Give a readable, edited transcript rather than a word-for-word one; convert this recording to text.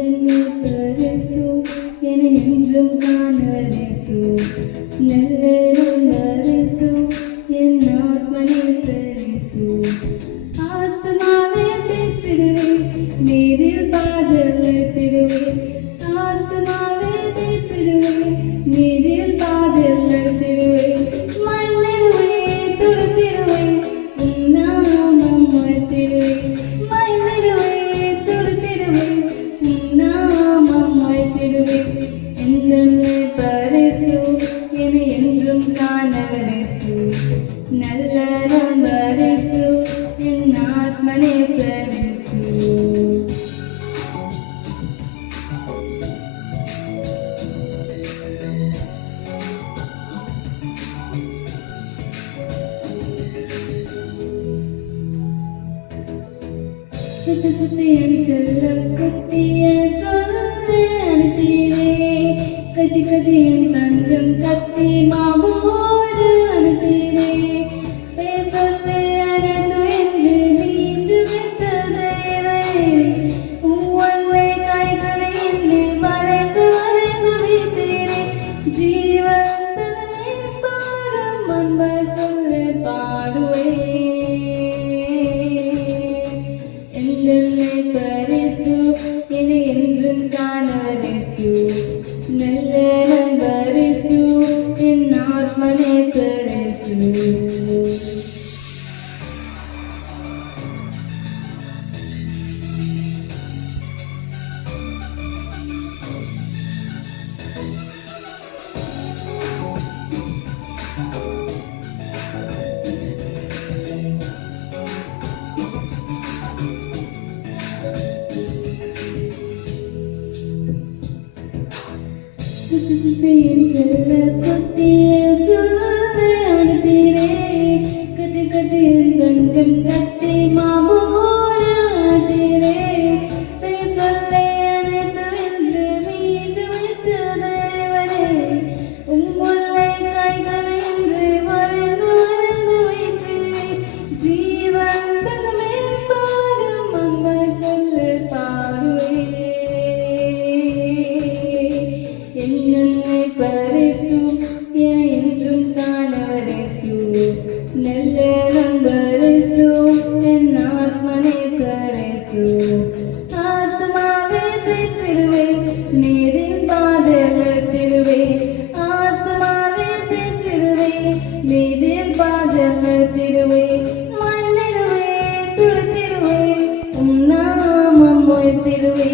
பரிசு என என்றும் காணரிசு நல்ல நம்பரிசு என் ஆத்மநேசரிசு ஆத்மாவே தேற்றிடுவே நீதில் பாதலத்திடுவே ஆத்மாவே தேற்றிடுவே நீதில் பாதலத்திடுவே மண்ணிலுவே துடுத்திடுவே உன்னாமம் வைத்திடுவே மண்ணிலுவே துடுத்திடுவே உன்னாமம் வைத்திடுவே என்னை பரிசு என என்றும் காணவரிசு நல்ல நம்பரிசு என் ஆத்மநேசரிசு சுத்தி சுத்தி என் செல்லம் குத்திய சொல்ல அனுத்தீரே கட்டி கட்டி என் தஞ்சம் கத்தி மாவோடு அனுத்தீரே பேசல்லே அனைத்து என்று நீச்சு விட்ட தேவை உங்களை கைகளை எண்ணி வரைந்து வரைந்து வைத்தீரே ஜீவந்தனை பாடும் அன்பை சொல்ல பாடுவே என்னை பரிசு என என்றும் காணவரிசு நல்ல நம்பரிசு என் ஆத்மநேசரிசு சுத்தி சுத்தி என் செல்ல குத்திய சொல்ல அனுத்தீரே கட்டி கட்டி என் தஞ்சம் கத்தி மாவோடு அனுத்தீரே பேசல்லே அனைத்து என்று மீட்டு வைத்த தேவனே உங்களை கைகளை என்று வரைந்து வரைந்து வைத்தீரே ஜீவந்தனமே பாடும் அம்மை சொல்ல பாடுவே என்னை பரிசு என என்றும் காணவரிசு நல்ல நம்பரிசு என் ஆத்மநேசரிசு ஆத்மாவே தேற்றிடுவே நீதின் பாதலத்திடுவே ஆத்மாவே தேற்றிடுவே நீதின் பாதலத்திடுவே மண்ணிடுவே துடுத்திடுவே உன்னாமம் வைத்திடுவே